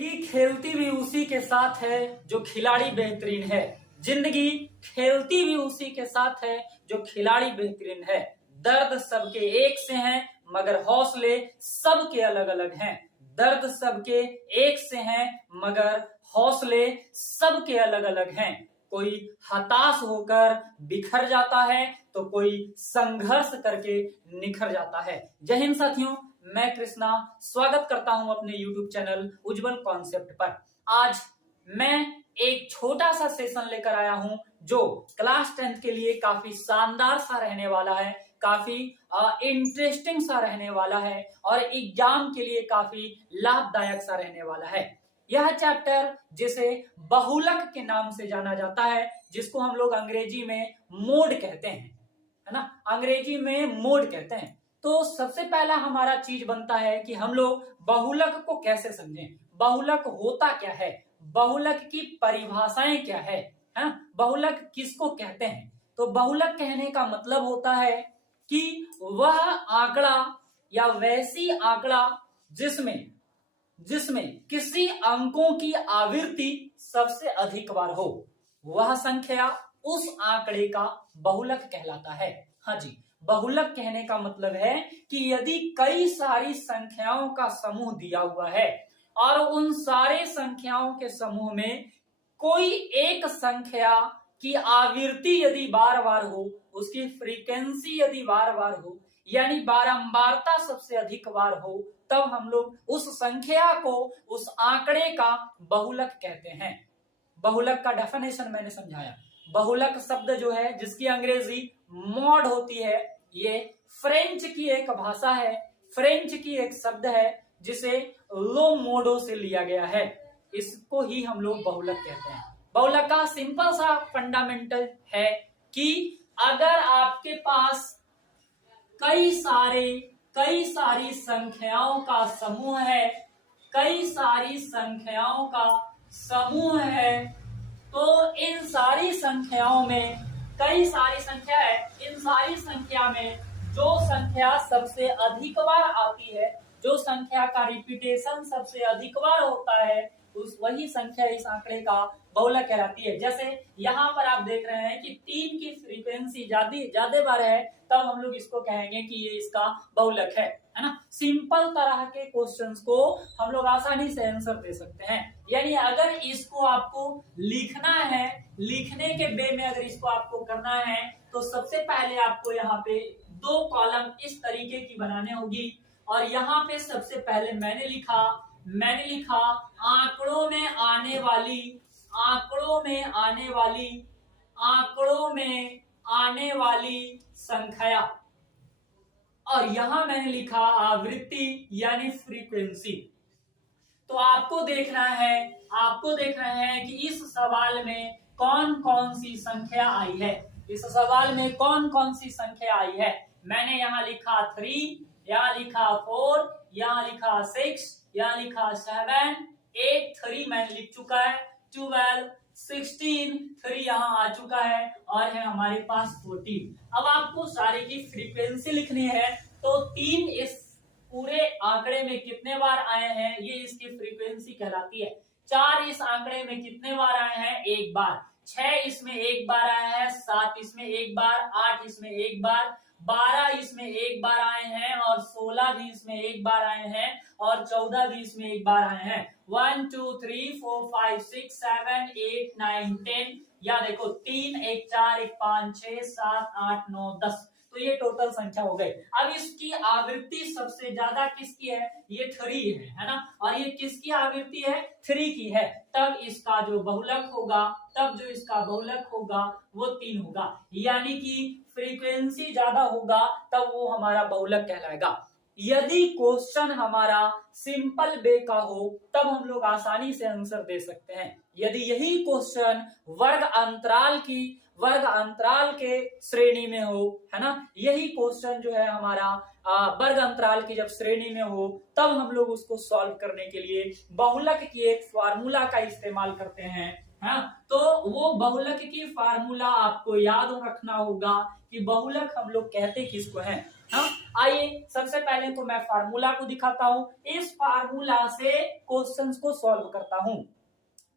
जिंदगी खेलती भी उसी के साथ है जो खिलाड़ी बेहतरीन है। जिंदगी खेलती भी उसी के साथ है जो खिलाड़ी बेहतरीन है। दर्द सबके एक से हैं मगर हौसले सबके अलग अलग हैं। दर्द सबके एक से हैं मगर हौसले सबके अलग अलग हैं। कोई हताश होकर बिखर जाता है तो कोई संघर्ष करके निखर जाता है। जय हिंद साथियों, मैं कृष्णा स्वागत करता हूं अपने YouTube चैनल उज्जवल कॉन्सेप्ट पर। आज मैं एक छोटा सा सेशन लेकर आया हूं जो क्लास 10th के लिए काफी शानदार सा रहने वाला है, काफी इंटरेस्टिंग सा रहने वाला है और एग्जाम के लिए काफी लाभदायक सा रहने वाला है। यह चैप्टर जिसे बहुलक के नाम से जाना जाता है, जिसको हम लोग अंग्रेजी में मोड कहते हैं, है ना, अंग्रेजी में मोड कहते हैं। तो सबसे पहला हमारा चीज बनता है कि हम लोग बहुलक को कैसे समझें, बहुलक होता क्या है, बहुलक की परिभाषाएं क्या है, बहुलक किसको कहते हैं। तो बहुलक कहने का मतलब होता है कि वह आंकड़ा या वैसी आंकड़ा जिसमें किसी अंकों की आवृत्ति सबसे अधिक बार हो, वह संख्या उस आंकड़े का बहुलक कहलाता है। हाँ जी, बहुलक कहने का मतलब है कि यदि कई सारी संख्याओं का समूह दिया हुआ है और उन सारे संख्याओं के समूह में कोई एक संख्या की आवृत्ति यदि बार बार हो, उसकी फ्रीक्वेंसी यदि बार बार हो, यानी बारंबारता सबसे अधिक बार हो, तब हम लोग उस संख्या को, उस आंकड़े का बहुलक कहते हैं। बहुलक का डेफिनेशन मैंने समझाया। बहुलक शब्द जो है, जिसकी अंग्रेजी मॉड होती है, ये फ्रेंच की एक भाषा है, फ्रेंच की एक शब्द है जिसे लो मोडो से लिया गया है। इसको ही हम लोग बहुलक कहते हैं। बहुलक का सिंपल सा फंडामेंटल है कि अगर आपके पास कई सारी संख्याओं का समूह है, कई सारी संख्याओं का समूह है, तो इन सारी संख्याओं में कई सारी संख्या है, इन सारी संख्या में जो संख्या सबसे अधिक बार आती है, जो संख्या का रिपीटेशन सबसे अधिक बार होता है, उस वही संख्या इस आंकड़े का बहुलक कहलाती है। जैसे यहाँ पर आप देख रहे हैं कि 3 की फ्रीक्वेंसी ज्यादा बार है, तब हम लोग इसको कहेंगे कि ये इसका बहुलक है ना। सिंपल तरह के क्वेश्चंस को हम लोग आसानी से आंसर दे सकते हैं। यानी अगर इसको आपको लिखना है, लिखने के वे में अगर इसको आपको करना है, तो सबसे पहले आपको यहाँ पे 2 कॉलम इस तरीके की बनाने होगी और यहाँ पे सबसे पहले मैंने लिखा आंकड़ों में आने वाली संख्या, और यहां मैंने लिखा आवृत्ति यानी फ्रीक्वेंसी। तो आपको देखना है कि इस सवाल में कौन कौन सी संख्या आई है, इस सवाल में कौन कौन सी संख्या आई है। मैंने यहाँ लिखा 3, यहाँ लिखा 4, यहाँ लिखा 6, यहाँ लिखा 7, 8, 3 मैंने लिख चुका है, 12, 16, 3 यहाँ आ चुका है और है हमारे पास 14। अब आपको सारे की फ्रीक्वेंसी लिखनी है, तो 3 इस पूरे आंकड़े में कितने बार आए हैं, ये इसकी फ्रीक्वेंसी कहलाती है। 4 इस आंकड़े में कितने बार आए हैं, 1 बार। 6 इसमें 1 बार आया है, 7 इसमें 1 बार, 8 इसमें 1 बार, 12 इसमें 1 बार आए हैं और 16 भी इसमें 1 बार आए हैं और 14 भी इसमें 1 बार आए हैं। 1 2 3 4 5 6 7 8 9 10, या देखो 3 1 4 1 5 6 7 8 9 10, तो ये टोटल संख्या हो गई। अब इसकी आवृत्ति सबसे ज्यादा किसकी है, ये 3 है ना, और ये किसकी आवृत्ति है, 3 की है। तब इसका जो बहुलक होगा, वो 3 होगा। यानी कि फ्रीक्वेंसी ज्यादा होगा तब वो हमारा बहुलक कहलाएगा। यदि क्वेश्चन हमारा सिंपल वे का हो, तब हम लोग आसानी से आंसर दे सकते हैं। यदि यही क्वेश्चन वर्ग अंतराल के श्रेणी में हो, है ना, यही क्वेश्चन जो है हमारा वर्ग अंतराल की जब श्रेणी में हो, तब हम लोग उसको सॉल्व करने के लिए बहुलक की एक फार्मूला का इस्तेमाल करते हैं, हाँ, तो वो बहुलक की फार्मूला आपको याद रखना होगा कि बहुलक हम लोग कहते किसको हैं। हाँ, आइए सबसे पहले तो मैं फार्मूला को दिखाता हूं, इस फार्मूला से क्वेश्चंस को सॉल्व करता हूं।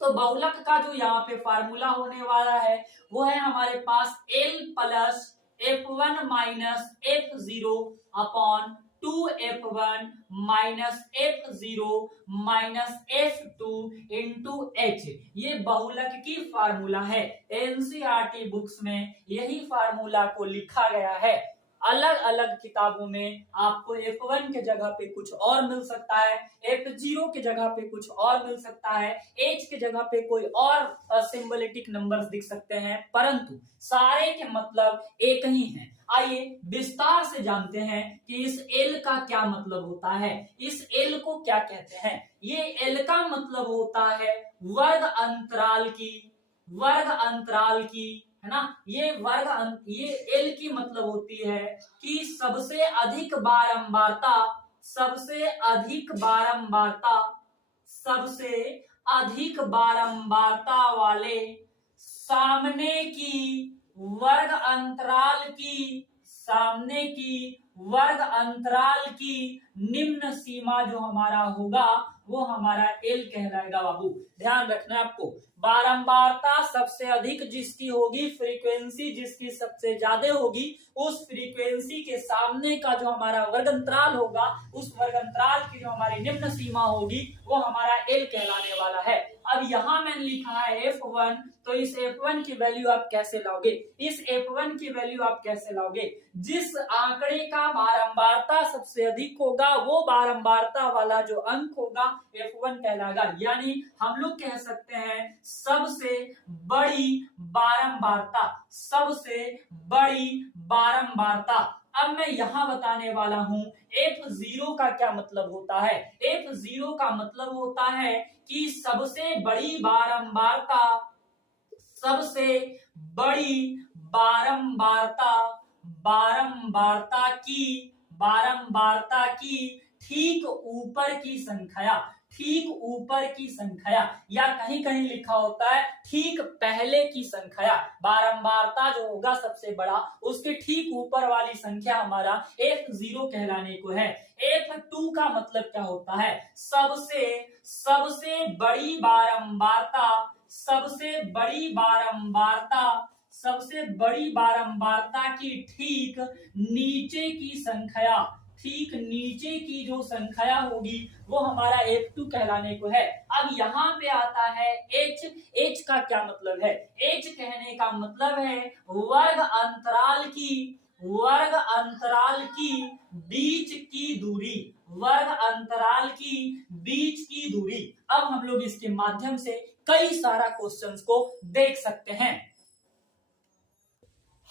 तो बहुलक का जो यहाँ पे फार्मूला होने वाला है वो है हमारे पास L plus F1 minus F0 upon 2F1 minus F0 minus F2 into H। ये बहुलक की फार्मूला है। एनसीईआरटी बुक्स में यही फार्मूला को लिखा गया है। अलग अलग किताबों में आपको F1 के जगह पे कुछ और मिल सकता है, F0 के जगह पे कुछ और मिल सकता है, H के जगह पे कोई और सिंबोलिक नंबर्स दिख सकते हैं, परंतु सारे के मतलब एक ही हैं। आइए विस्तार से जानते हैं कि इस L का क्या मतलब होता है, इस L को क्या कहते हैं। ये L का मतलब होता है वर्ग अंतराल की, है ना। ये ये L की मतलब होती है कि सबसे अधिक बारंबारता वाले सामने की वर्ग अंतराल की निम्न सीमा जो हमारा होगा वो हमारा L कहलाएगा। बाबू ध्यान रखना आपको, बारंबारता सबसे अधिक जिसकी होगी, फ्रीक्वेंसी जिसकी सबसे ज्यादा होगी, उस फ्रीक्वेंसी के सामने का जो हमारा वर्ग अंतराल होगा, उस वर्ग अंतराल की जो हमारी निम्न सीमा होगी वो हमारा L कहलाने वाला है। अब यहाँ मैंने लिखा है F1, तो इस F1 की वैल्यू आप कैसे लाओगे, जिस आंकड़े का बारंबारता सबसे अधिक होगा वो बारंबारता वाला जो अंक होगा F1 कहलाएगा। यानी हम लोग कह सकते हैं सबसे बड़ी बारंबारता। अब मैं यहां बताने वाला हूं F0 का क्या मतलब होता है। F0 का मतलब होता है कि सबसे बड़ी बारंबारता की ठीक ऊपर की संख्या, या कहीं कहीं लिखा होता है ठीक पहले की संख्या। बारंबारता जो होगा सबसे बड़ा, उसके ठीक ऊपर वाली संख्या हमारा F0 कहलाने को है। F2 का मतलब क्या होता है, सबसे बड़ी बारंबारता की ठीक नीचे की जो संख्या होगी वो हमारा F2 कहलाने को है। अब यहाँ पे आता है H का क्या मतलब है। H कहने का मतलब है वर्ग अंतराल की बीच की दूरी। अब हम लोग इसके माध्यम से कई सारा क्वेश्चंस को देख सकते हैं।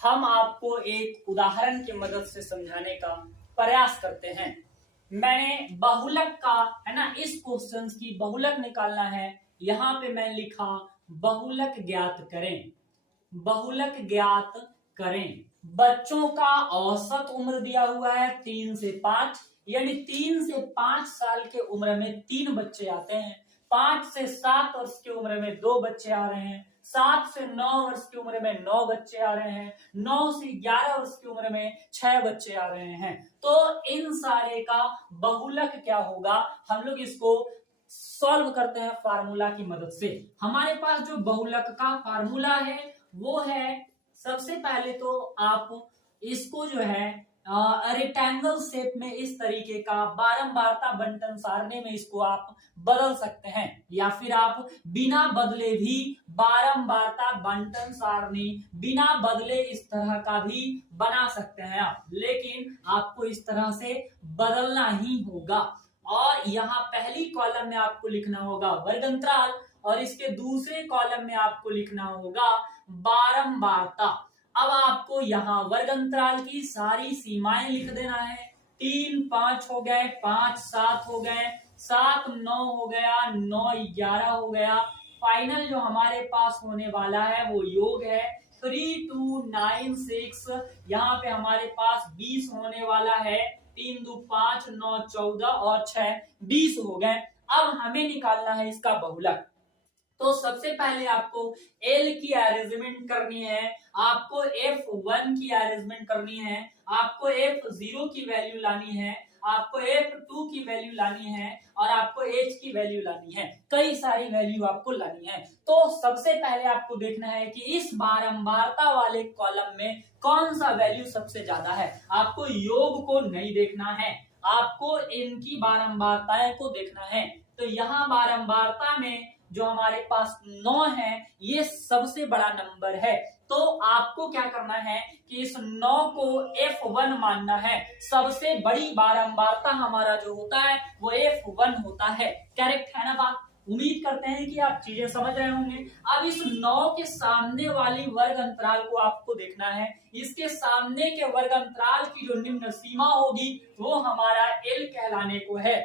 हम आपको एक उदाहरण की मदद से समझाने का प्रयास करते हैं। मैंने बहुलक का, है ना, इस क्वेश्चन की बहुलक निकालना है। यहां पे मैं लिखा बहुलक ज्ञात करें। बच्चों का औसत उम्र दिया हुआ है 3 से 5, यानी 3 से 5 साल के उम्र में 3 बच्चे आते हैं, 5 से 7 वर्ष की उम्र में 2 बच्चे आ रहे हैं, 7 से 9 वर्ष की उम्र में 9 बच्चे आ रहे हैं, 9 से 11 वर्ष की उम्र में 6 बच्चे आ रहे हैं। तो इन सारे का बहुलक क्या होगा, हम लोग इसको सॉल्व करते हैं फार्मूला की मदद से। हमारे पास जो बहुलक का फार्मूला है वो है, सबसे पहले तो आप इसको जो है रेक्टेंगल शेप में इस तरीके का बारंबारता बंटन सारणी में इसको आप बदल सकते हैं, या फिर आप बिना बदले भी बारंबारता बंटन सारणी बिना बदले इस तरह का भी बना सकते हैं आप, लेकिन आपको इस तरह से बदलना ही होगा। और यहाँ पहली कॉलम में आपको लिखना होगा वर्ग अंतराल और इसके दूसरे कॉलम में आपको लिखना होगा बारंबारता। अब आपको यहाँ वर्ग अंतराल की सारी सीमाएं लिख देना है। 3 5 हो गए, 5 7 हो गए, 7 9 हो गया, 9 11 हो गया। फाइनल जो हमारे पास होने वाला है वो योग है 3 2 9 6। यहाँ पे हमारे पास 20 होने वाला है, 3 2 5 9 14 और 6 20 हो गए। अब हमें निकालना है इसका बहुलक। तो सबसे पहले आपको L की अरेंजमेंट करनी है, आपको F1 की अरेंजमेंट करनी है, आपको F0 की वैल्यू लानी है, आपको F2 की वैल्यू लानी है और आपको H की वैल्यू लानी है। कई सारी वैल्यू आपको लानी है। तो सबसे पहले आपको देखना है कि इस बारंबारता वाले कॉलम में कौन सा वैल्यू सबसे ज्यादा है। आपको योग को नहीं देखना है, आपको इनकी बारंबारताएं को देखना है। तो यहाँ बारंबारता में जो हमारे पास 9 है, ये सबसे बड़ा नंबर है। तो आपको क्या करना है कि इस 9 को F1 मानना है। सबसे बड़ी बारंबारता हमारा जो होता है वो F1 होता है। करेक्ट है ना बात? उम्मीद करते हैं कि आप चीजें समझ रहे होंगे। अब इस 9 के सामने वाली वर्ग अंतराल को आपको देखना है। इसके सामने के वर्ग अंतराल की जो निम्न सीमा होगी वो हमारा L कहलाने को है।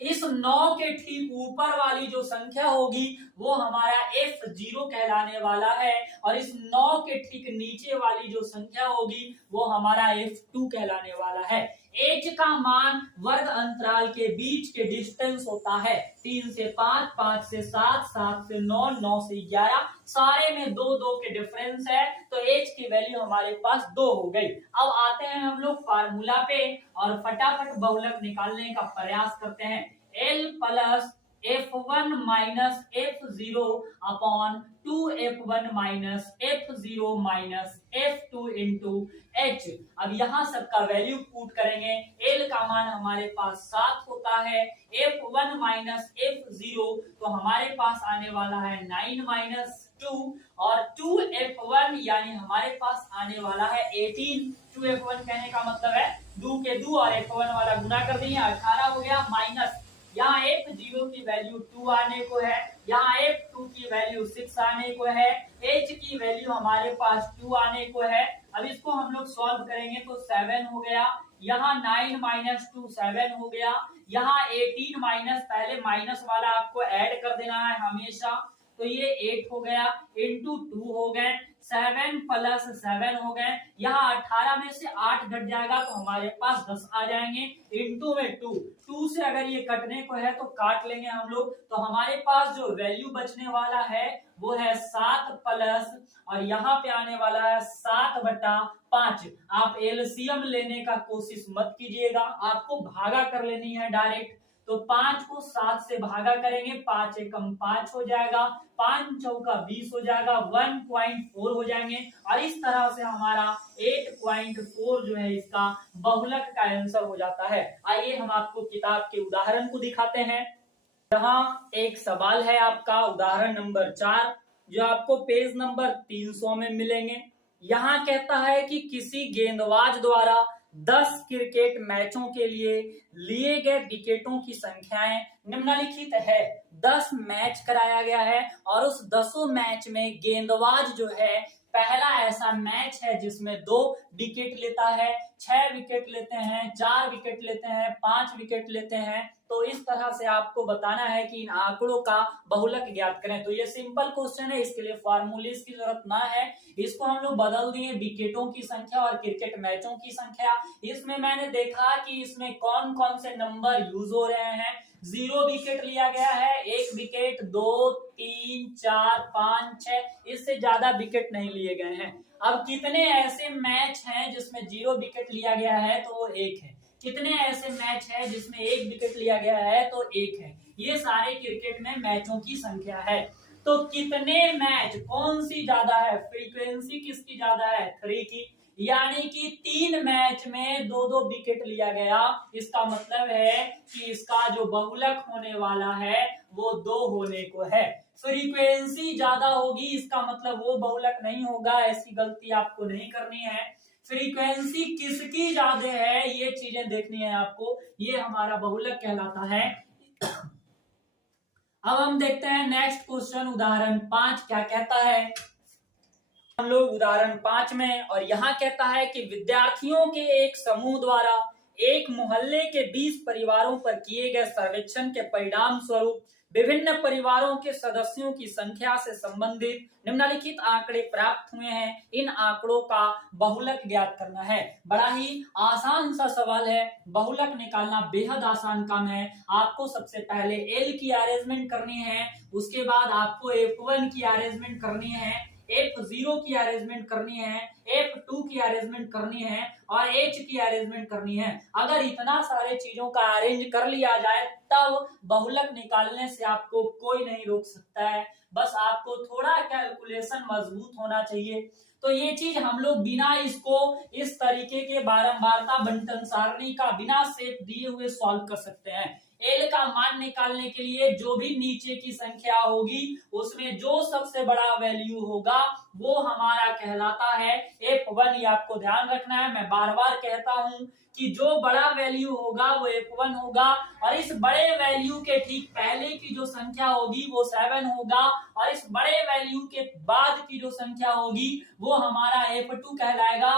इस 9 के ठीक ऊपर वाली जो संख्या होगी वो हमारा F0 कहलाने वाला है और इस 9 के ठीक नीचे वाली जो संख्या होगी वो हमारा F2 कहलाने वाला है। H का मान वर्ग अंतराल के बीच के डिस्टेंस होता है। 3 से 5, 5 से 7, 7 से 9, 9 से 11, सारे में 2 2 के डिफरेंस है। तो H की वैल्यू हमारे पास 2 हो गई। अब आते हैं हम लोग फार्मूला पे और फटाफट बहुलक निकालने का प्रयास करते हैं। L plus F1 minus F0 upon 2F1 minus F0 minus F2 into H। अब यहाँ सबका वैल्यू पुट करेंगे। L का मान हमारे पास 7 होता है, F1 माइनस F0 तो हमारे पास आने वाला है 9 माइनस 2 और 2F1 यानी हमारे पास आने वाला है 18। 2F1 कहने का मतलब है 2 के 2 और F1 वाला गुना कर दिए 18 हो गया, माइनस यहाँ F0 की वैल्यू 2 आने को है, यहाँ F2 की वैल्यू 6 आने को है, H की वैल्यू हमारे पास 2 आने को है। अब इसको हम लोग सॉल्व करेंगे तो 7 हो गया, यहाँ 9 माइनस 2 7 हो गया, यहाँ 18 माइनस पहले माइनस वाला आपको ऐड कर देना है हमेशा, तो ये 8 हो गया इंटू 2 हो गए, 7 प्लस 7 हो गए, यहाँ 18 में से 8 घट जाएगा तो हमारे पास 10 आ जाएंगे, इंटू में 2 से अगर ये कटने को है तो काट लेंगे हम लोग। तो हमारे पास जो वैल्यू बचने वाला है वो है 7 प्लस और यहाँ पे आने वाला है 7/5। आप एलसीएम लेने का कोशिश मत कीजिएगा, आपको भागा कर लेनी है डायरेक्ट। तो 5 को 7 से भागा करेंगे, 5 एकम 5 हो जाएगा, 5 चौका 20 हो जाएगा, 1.4 हो जाएंगे और इस तरह से हमारा 8.4 जो है इसका बहुलक का आंसर हो जाता है। आइए हम आपको किताब के उदाहरण को दिखाते हैं। यहाँ एक सवाल है आपका उदाहरण नंबर 4 जो आपको पेज नंबर 300 में मिलेंगे। यहाँ कहता है कि किसी गेंदबाज द्वारा 10 क्रिकेट मैचों के लिए गए विकेटों की संख्याएं निम्नलिखित है। 10 मैच कराया गया है और उस 10 मैच में गेंदबाज जो है पहला ऐसा मैच है जिसमें 2 विकेट लेता है, 6 विकेट लेते हैं, 4 विकेट लेते हैं, 5 विकेट लेते हैं। तो इस तरह से आपको बताना है कि इन आंकड़ों का बहुलक ज्ञात करें। तो ये सिंपल क्वेश्चन है, इसके लिए फार्मूलेस की जरूरत ना है। इसको हम लोग बदल दिए विकेटों की संख्या और क्रिकेट मैचों की संख्या। इसमें मैंने देखा कि इसमें कौन कौन से नंबर यूज हो रहे हैं। 0 विकेट लिया गया है, 1 विकेट, 2, 3, 4, 5, 6, इससे ज्यादा विकेट नहीं लिए गए हैं। अब कितने ऐसे मैच हैं जिसमें 0 विकेट लिया गया है तो वो 1 है। कितने ऐसे मैच है जिसमें 1 विकेट लिया गया है तो 1 है। ये सारे क्रिकेट में मैचों की संख्या है। तो कितने मैच कौन सी ज्यादा है, फ्रीक्वेंसी किसकी ज्यादा है, 3 की, यानी कि 3 मैच में 2-2 विकेट लिया गया। इसका मतलब है कि इसका जो बहुलक होने वाला है वो 2 होने को है। फ्रीक्वेंसी ज्यादा होगी इसका मतलब वो बहुलक नहीं होगा, ऐसी गलती आपको नहीं करनी है। फ्रीक्वेंसी किसकी ज्यादा है ये चीजें देखनी है आपको, ये हमारा बहुलक कहलाता है। अब हम देखते हैं नेक्स्ट क्वेश्चन उदाहरण 5 क्या कहता है। हम लोग उदाहरण 5 में, और यहाँ कहता है कि विद्यार्थियों के एक समूह द्वारा एक मोहल्ले के 20 परिवारों पर किए गए सर्वेक्षण के परिणाम स्वरूप विभिन्न परिवारों के सदस्यों की संख्या से संबंधित निम्नलिखित आंकड़े प्राप्त हुए हैं, इन आंकड़ों का बहुलक ज्ञात करना है। बड़ा ही आसान सा सवाल है, बहुलक निकालना बेहद आसान काम है। आपको सबसे पहले एल की अरेंजमेंट करनी है, उसके बाद आपको F1 की अरेंजमेंट करनी है, F0 की अरेंजमेंट करनी है, F2 की अरेंजमेंट करनी है और H की अरेंजमेंट करनी है। अगर इतना सारे चीजों का अरेंज कर लिया जाए तब बहुलक निकालने से आपको कोई नहीं रोक सकता है। बस आपको थोड़ा कैलकुलेशन मजबूत होना चाहिए। तो ये चीज हम लोग बिना इसको इस तरीके के बारंबारता बंटन सारणी का बिना सेप दिए हुए सॉल्व कर सकते हैं। एल का मान निकालने के लिए जो भी नीचे की संख्या होगी उसमें जो सबसे बड़ा वैल्यू होगा वो हमारा कहलाता है F1। ये आपको ध्यान रखना है, मैं बार बार कहता हूं कि जो बड़ा वैल्यू होगा वो F1 होगा और इस बड़े वैल्यू के ठीक पहले की जो संख्या होगी वो 7 होगा और इस बड़े वैल्यू के बाद की जो संख्या होगी वो हमारा F2 कहलाएगा,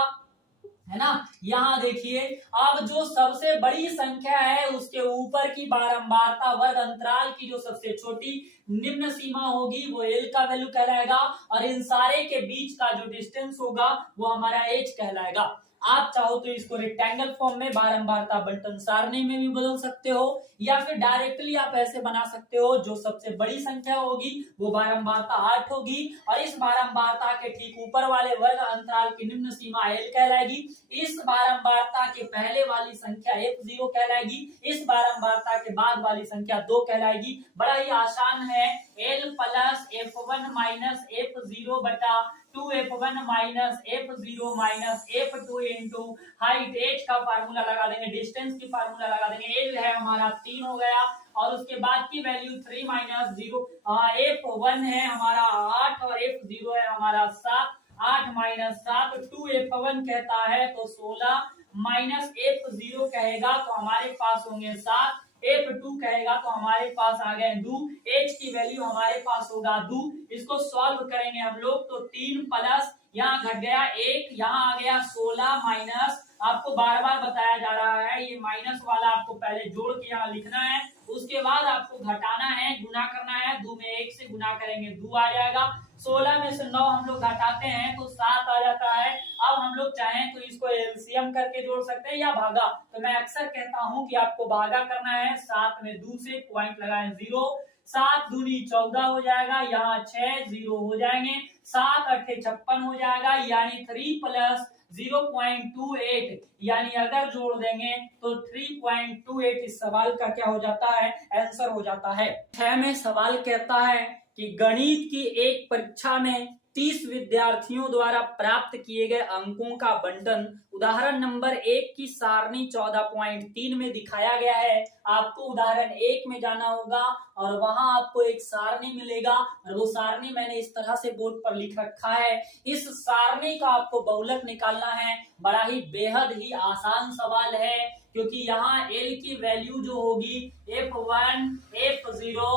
है ना। यहाँ देखिए, अब जो सबसे बड़ी संख्या है उसके ऊपर की बारंबारता वर्ग अंतराल की जो सबसे छोटी निम्न सीमा होगी वो एल का वैल्यू कहलाएगा और इन सारे के बीच का जो डिस्टेंस होगा वो हमारा एच कहलाएगा। आप चाहो तो इसको रेक्टेंगल फॉर्म में बारंबारता बंटन सारणी में भी बदल सकते हो या फिर डायरेक्टली आप ऐसे बना सकते हो, जो सबसे बड़ी संख्या होगी वो बारंबारता 8 होगी और इस बारंबारता के ठीक ऊपर वाले वर्ग अंतराल की निम्न सीमा एल कहलाएगी। इस बारंबारता के पहले वाली संख्या F0 कहलाएगी, इस बारंबारता के बाद वाली संख्या 2 कहलाएगी। बड़ा ही आसान है, L plus F1 minus F0 बटा 2F1 minus F0 minus F2 into height h का फार्मूला लगा देंगे, डिस्टेंस की फार्मूला लगा देंगे। L है हमारा 3 हो गया और उसके बाद की वैल्यू 3 माइनस 0, F1 है हमारा 8 और F0 है हमारा 7, 8 माइनस 7 2F1 कहता है तो 16 माइनस F0 कहेगा तो हमारे पास होंगे 7, F2 कहेगा तो हमारे पास आ गए 2, H की वैल्यू हमारे पास होगा 2। इसको सॉल्व करेंगे हम लोग तो 3 प्लस यहाँ घट गया 1, यहाँ आ गया 16 माइनस, आपको बार बार बताया जा रहा है ये माइनस वाला आपको पहले जोड़ के यहाँ लिखना है, उसके बाद आपको घटाना है, गुना करना है, 2 में 1 से गुना करेंगे 2 आ जाएगा, 16 में से 9 हम लोग घटाते हैं तो 7 आ जाता है। अब हम लोग चाहें तो इसको एलसीएम करके जोड़ सकते हैं या भागा, तो मैं अक्सर कहता हूं कि आपको भागा करना है, 7 में 2 से पॉइंट लगाएं 0, 7 दूनी 14 हो जाएगा, यहाँ 6 0 हो जाएंगे, 7 8 56 हो जाएगा, यानी 3 प्लस 0.28 यानी अगर जोड़ देंगे तो 3.28 इस सवाल का क्या हो जाता है, आंसर हो जाता है। 6 में सवाल कहता है कि गणित की एक परीक्षा में 30 विद्यार्थियों द्वारा प्राप्त किए गए अंकों का बंटन उदाहरण नंबर 1 की सारणी 14.3 में दिखाया गया है। आपको उदाहरण 1 में जाना होगा और वहां आपको एक सारणी मिलेगा और वो सारणी मैंने इस तरह से बोर्ड पर लिख रखा है। इस सारणी का आपको बहुलक निकालना है। बड़ा ही बेहद ही आसान सवाल है क्योंकि यहाँ L की वैल्यू जो होगी F1, F0,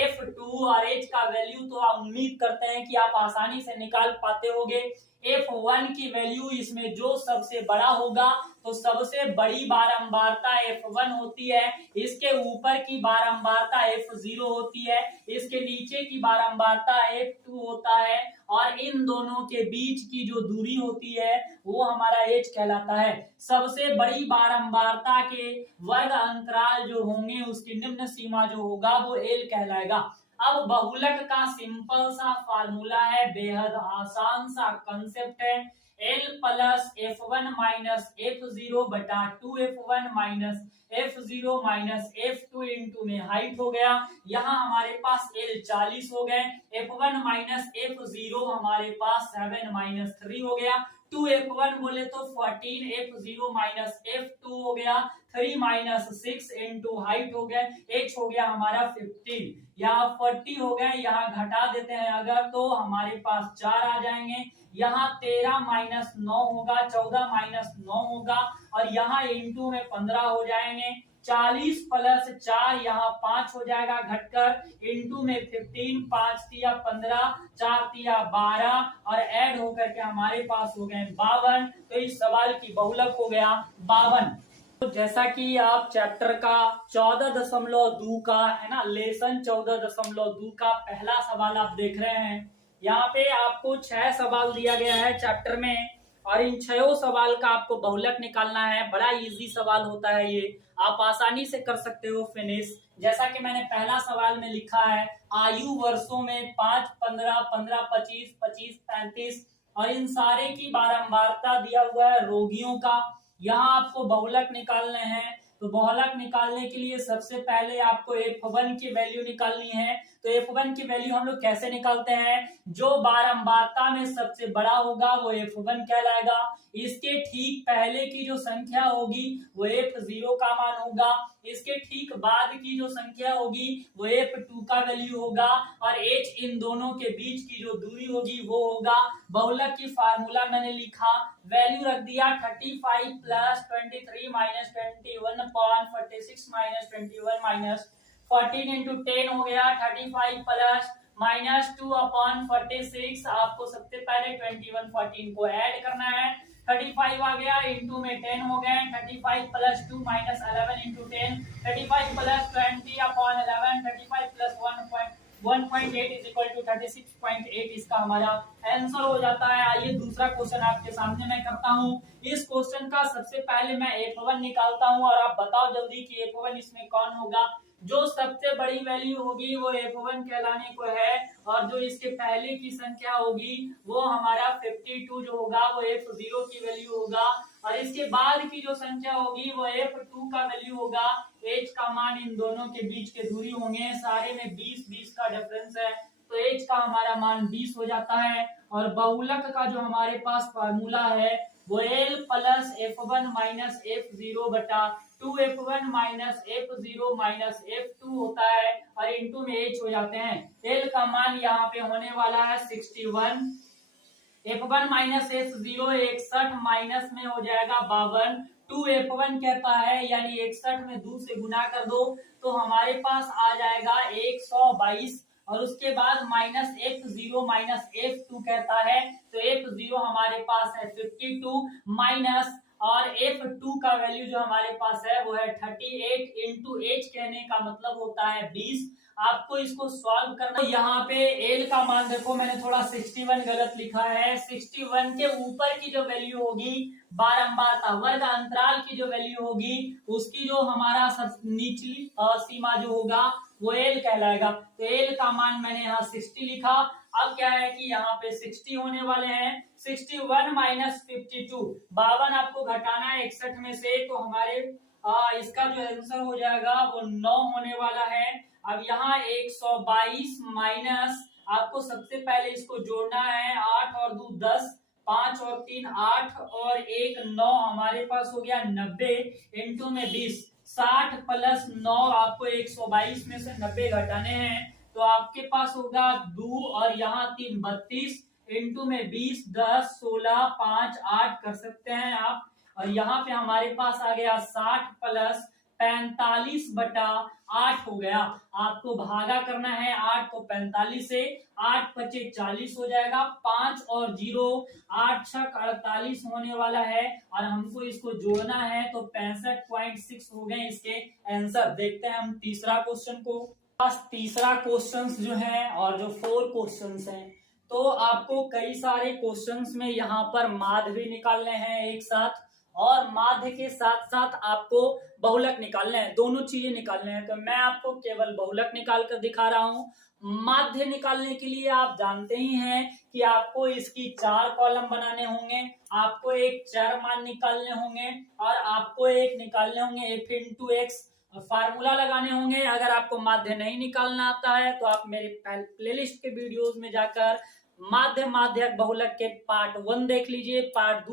F2 और H का वैल्यू तो आप उम्मीद करते हैं कि आप आसानी से निकाल पाते होंगे। F1 की वैल्यू इसमें जो सबसे बड़ा होगा तो सबसे बड़ी बारंबारता F1 होती है, इसके ऊपर की बारंबारता F0 होती है, इसके नीचे की बारंबारता F2 होता है और इन दोनों के बीच की जो दूरी होती है वो हमारा H कहलाता है। सबसे बड़ी बारंबारता के वर्ग अंतराल जो होंगे उसकी निम्न सीमा जो होगा वो L कहलाएगा। अब बहुलक का सिंपल सा फार्मूला है, बेहद आसान सा कंसेप्ट है, L plus F1 minus F0 बटा 2F1 minus F0 minus F2 into में हाइट हो गया, यहाँ हमारे पास L 40 हो गए, F1 माइनस F0 हमारे पास 7 माइनस 3 हो गया, 2F1 बोले तो 14, F0 माइनस F2 हो गया 3 माइनस 6 इंटू हाइट हो गया, H हो गया हमारा 15, यहाँ 40 हो गए, यहाँ घटा देते हैं अगर तो हमारे पास 4 आ जाएंगे, यहाँ 13 माइनस 9 होगा, 14 माइनस 9 होगा और यहाँ इंटू में 15 हो जाएंगे, 40 प्लस 4 यहाँ 5 हो जाएगा घटकर, इंटू में 15, 5 तिया 15, 4 तिया 12 और ऐड होकर के हमारे पास हो गए 52। तो इस सवाल की बहुलक हो गया 52। तो जैसा कि आप चैप्टर का 14.2 का है ना, लेसन 14.2 का पहला सवाल आप देख रहे हैं। यहाँ पे आपको 6 सवाल दिया गया है चैप्टर में, और इन 6 सवाल का आपको बहुलक निकालना है। बड़ा इजी सवाल होता है ये, आप आसानी से कर सकते हो फिनिश। जैसा कि मैंने पहला सवाल में लिखा है, आयु वर्षों में 5, 15, 15, 25, 25, 35, और इन सारे की बारंबारता दिया हुआ है रोगियों का। यहाँ आपको बहुलक निकालने हैं, तो बहुलक निकालने के लिए सबसे पहले आपको F1 की वैल्यू निकालनी है। तो F1 की वैल्यू हम लोग कैसे निकालते हैं, जो बारंबारता में सबसे बड़ा होगा वो F1 कहलाएगा। इसके ठीक पहले की जो संख्या होगी वो F0 का मान होगा। इसके ठीक बाद की जो संख्या होगी वो F2 का वैल्यू होगा, और H इन दोनों के बीच की जो दूरी होगी वो होगा। बहुलक की फार्मूला मैंने लिखा, वैल्यू रख दिया 35 plus 23 minus 21 upon 46 minus 21 minus 14 into 10 हो गया 35 प्लस माइनस 2 अपॉन 46। आपको सबसे पहले 21 14 को ऐड करना है, 35 आ गया, इंटू में 10 हो गए, 35 plus 2 minus 11 into 10, 35 plus 20 upon 11, 35 plus 1.8 is equal to 36.8 इसका हमारा आंसर हो जाता है। आइए दूसरा क्वेश्चन आपके सामने मैं करता हूँ। इस क्वेश्चन का सबसे पहले मैं F1 निकालता हूँ, और आप बताओ जल्दी कि F1 इसमें कौन होगा। जो सबसे बड़ी वैल्यू होगी वो F1 कहलाने को है, और जो इसके पहले की संख्या होगी वो हमारा 52 जो होगा वो F0 की वैल्यू होगा, और इसके बाद की जो संख्या होगी वो F2 का वैल्यू होगा। H का मान इन दोनों के बीच के दूरी होंगे, सारे में 20 का डिफरेंस है, तो H का हमारा मान 20 हो जाता है। और बहुलक का जो हमारे पास फार्मूला है वो L plus F1 minus F0 बटा 2F1 minus F0 minus F2 होता है, और इंटू में H हो जाते हैं। L का मान यहाँ पे होने वाला है 61, F1 माइनस F0 61 माइनस में हो जाएगा 52, 2F1 कहता है यानी 61 में 2 से गुना कर दो तो हमारे पास आ जाएगा 122, और उसके बाद माइनस F0 माइनस F2 कहता है, तो F0 हमारे पास है 52 माइनस, और F2 का वैल्यू जो हमारे पास है वो है 38 इंटू H कहने का मतलब होता है 20। आपको इसको सॉल्व करना है। यहाँ पे L का मान देखो मैंने थोड़ा 61 गलत लिखा है, 61 के ऊपर की जो वैल्यू होगी बारंबारता वर्ग अंतराल की जो वैल्यू होगी उसकी जो हमारा सब निचली सीमा जो होगा वो L कहलाएगा। तो L का मान मैंने यहाँ 60 लिखा। अब क्या है कि यहाँ पे 60 होने वाले हैं, 61 माइनस 52, 52 आपको घटाना है 61 में से, तो हमारे इसका जो आंसर हो जाएगा वो 9 होने वाला है। अब यहाँ 122 माइनस, आपको सबसे पहले इसको जोड़ना है, 8 और 2 10, 5 और 3 8 और 1 9, हमारे पास हो गया 90 इंटू में 20, 60 प्लस 9, आपको 122 में से 90 घटाने हैं तो आपके पास होगा 2 और यहाँ 3 32 इंटू में 20 10 16 5 8 कर सकते हैं आप, और यहाँ पे हमारे पास आ गया 60 प्लस 45 बटा 8 हो गया। आपको भागा करना है 8 को 45 से, 8 पचे 40 हो जाएगा, 5 और 0 8 छक 48 होने वाला है, और हमको इसको जोड़ना है तो 65.6 हो गए इसके आंसर। देखते हैं हम तीसरा क्वेश्चन को। तीसरा क्वेश्चन जो है और जो 4 क्वेश्चन हैं, तो आपको कई सारे क्वेश्चंस में यहाँ पर माध्य भी निकालने हैं एक साथ, और माध्य के साथ साथ आपको बहुलक निकालने हैं, दोनों चीजें निकालने हैं। तो मैं आपको केवल बहुलक निकाल कर दिखा रहा हूँ। माध्य निकालने के लिए आप जानते ही हैं कि आपको इसकी 4 कॉलम बनाने होंगे, आपको एक चर मान निकालने होंगे, और आपको एक निकालने होंगे f इंटू एक्स, फार्मूला लगाने होंगे। अगर आपको माध्य नहीं निकालना आता है तो आप मेरे प्लेलिस्ट के वीडियोस में जाकर माध्य माध्यक बहुलक के पार्ट 1 देख लीजिए, पार्ट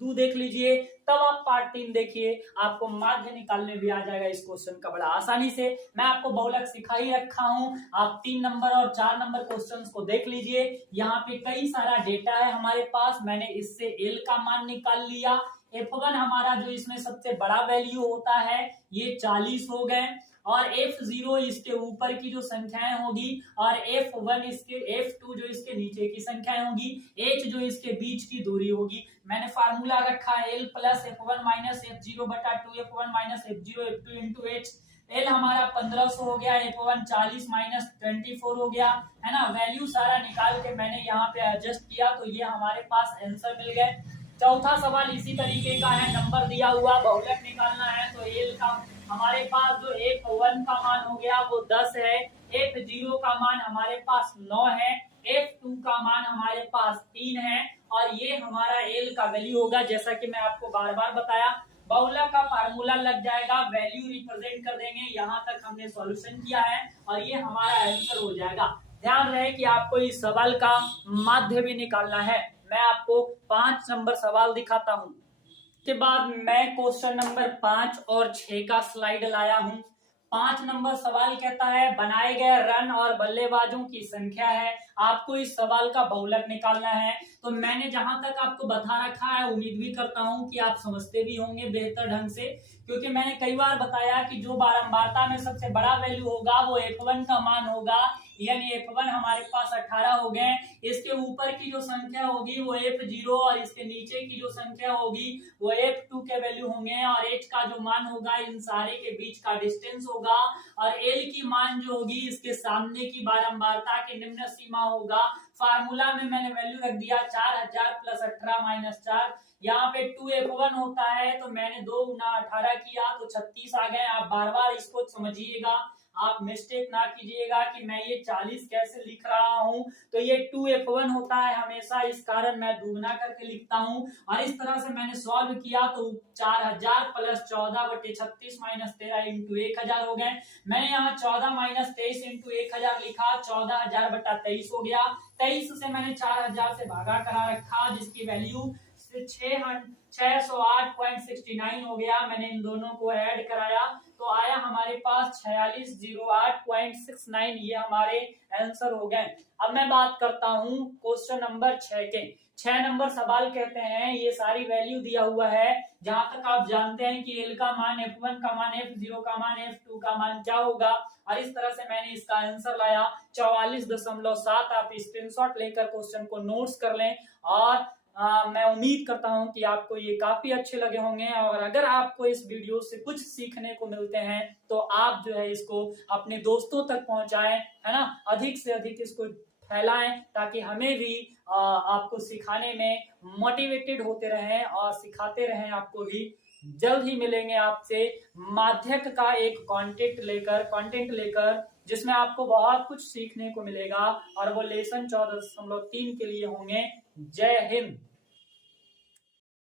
2 देख लीजिए, तब आप पार्ट 3 देखिए, आपको माध्य निकालने भी आ जाएगा इस क्वेश्चन का बड़ा आसानी से। मैं आपको बहुलक सिखा ही रखा हूं, आप 3 नंबर और 4 नंबर क्वेश्चंस को देख लीजिए। यहाँ पे कई सारा डेटा है हमारे पास, मैंने इससे L का मान निकाल लिया, F1 हमारा जो इसमें सबसे बड़ा वैल्यू होता है ये 40 हो गए, और F0 इसके ऊपर की जो संख्याएं होगी और F1 इसके F2 जो इसके नीचे की संख्याएं होगी, H जो इसके बीच की दूरी होगी। मैंने फार्मूला रखा है L plus F1 minus F0 बटा 2F1 minus F0 F2 into H। L हमारा 1500 हो गया, F1 40 माइनस 24 हो गया, है ना। वैल्यू सारा निकाल के मैंने यहाँ पे एडजस्ट किया तो ये हमारे पास आंसर मिल गए। चौथा सवाल इसी तरीके का है, नंबर दिया हुआ बहुलक निकालना है तो L का हमारे पास जो F1 का मान हो गया वो 10 है, F0 का मान हमारे पास 9 है, F2 का मान हमारे पास 3 है और ये हमारा L का वैल्यू होगा। जैसा कि मैं आपको बार बार बताया, बहुलक का फार्मूला लग जाएगा, वैल्यू रिप्रेजेंट कर देंगे, यहाँ तक हमने सॉल्यूशन किया है और ये हमारा आंसर हो जाएगा। ध्यान रहे कि आपको इस सवाल का माध्य भी निकालना है। मैं आपको 5 नंबर सवाल दिखाता हूँ, के बाद मैं क्वेश्चन नंबर 5 और 6 का स्लाइड लाया हूँ। 5 नंबर सवाल कहता है बनाए गए रन और बल्लेबाजों की संख्या है, आपको इस सवाल का बहुलक निकालना है। तो मैंने जहां तक आपको बता रखा है, उम्मीद भी करता हूं कि आप समझते भी होंगे बेहतर ढंग से, क्योंकि मैंने कई बार बताया कि जो बारंबारता में सबसे बड़ा वैल्यू होगा वो F1 का मान होगा, यानी F1 हमारे पास 18 हो गए। इसके ऊपर की जो संख्या होगी वो F0 और इसके नीचे की जो संख्या होगी वो F2 के वैल्यू होंगे और H का जो मान होगा इन सारे के बीच का डिस्टेंस होगा और L की मान जो होगी इसके सामने की बारंबारता की निम्न सीमा होगा। फार्मूला में मैंने वैल्यू रख दिया 4000 प्लस 18 माइनस 4। यहाँ पे 2F1 होता है तो मैंने 2 गुना 18 किया तो 36 आ गए। आप बार बार इसको समझिएगा, आप मिस्टेक ना कीजिएगा कि मैं ये 40 कैसे लिख रहा हूँ। तो ये 2F1 होता है हमेशा, इस कारण मैं दुगना करके लिखता हूँ और इस तरह से मैंने सॉल्व किया तो 4000 प्लस 14 बटे 36 माइनस 13 इंटू 1000 हो गए। मैंने यहाँ 14 माइनस 23 इंटू 1000 लिखा, 14000 बटा 23 हो गया। 23 से मैंने 4000 से भागा करा रखा जिसकी वैल्यू 608.69 हो गया। मैंने इन दोनों को ऐड कराया तो आया हमारे पास 4608.69, ये हमारे आंसर हो गए। अब मैं बात करता हूँ क्वेश्चन नंबर 6 के। 6 नंबर सवाल कहते हैं, ये सारी वैल्यू दिया हुआ है, जहां तक आप जानते हैं कि L का मान, F1 का मान, F0 का मान, F2 का मान क्या होगा और इस तरह से मैंने इसका आंसर लाया 44.7। आप स्क्रीनशॉट लेकर क्वेश्चन को नोट्स कर लें और मैं उम्मीद करता हूं कि आपको ये काफी अच्छे लगे होंगे और अगर आपको इस वीडियो से कुछ सीखने को मिलते हैं तो आप जो है इसको अपने दोस्तों तक पहुंचाएं, है ना। अधिक से अधिक इसको फैलाएं ताकि हमें भी आपको सिखाने में मोटिवेटेड होते रहें और सिखाते रहें आपको भी। जल्द ही मिलेंगे आपसे माध्यक का एक कंटेंट लेकर जिसमें आपको बहुत कुछ सीखने को मिलेगा और वो लेसन 14.3 के लिए होंगे। जय हिंद।